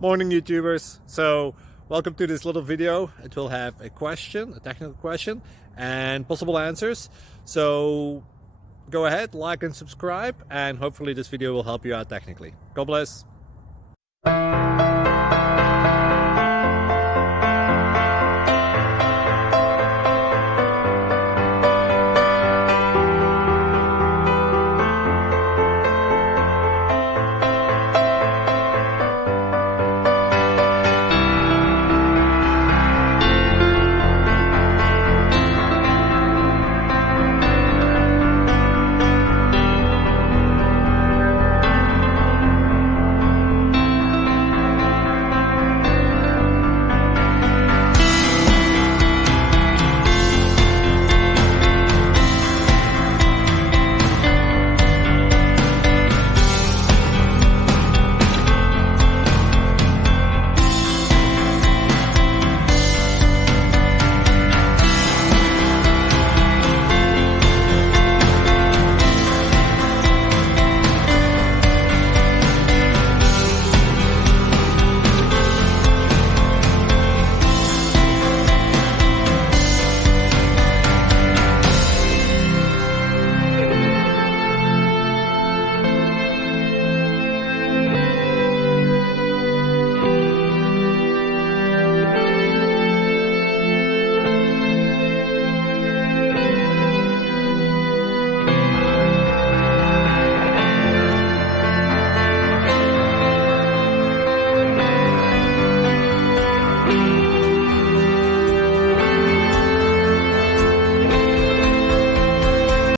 Morning YouTubers. So welcome to this little video. It will have a question, a technical question, and possible answers. So go ahead, like and subscribe, and hopefully this video will help you out technically. God bless.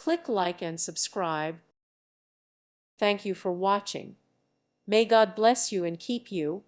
Click like and subscribe. Thank you for watching. May God bless you and keep you.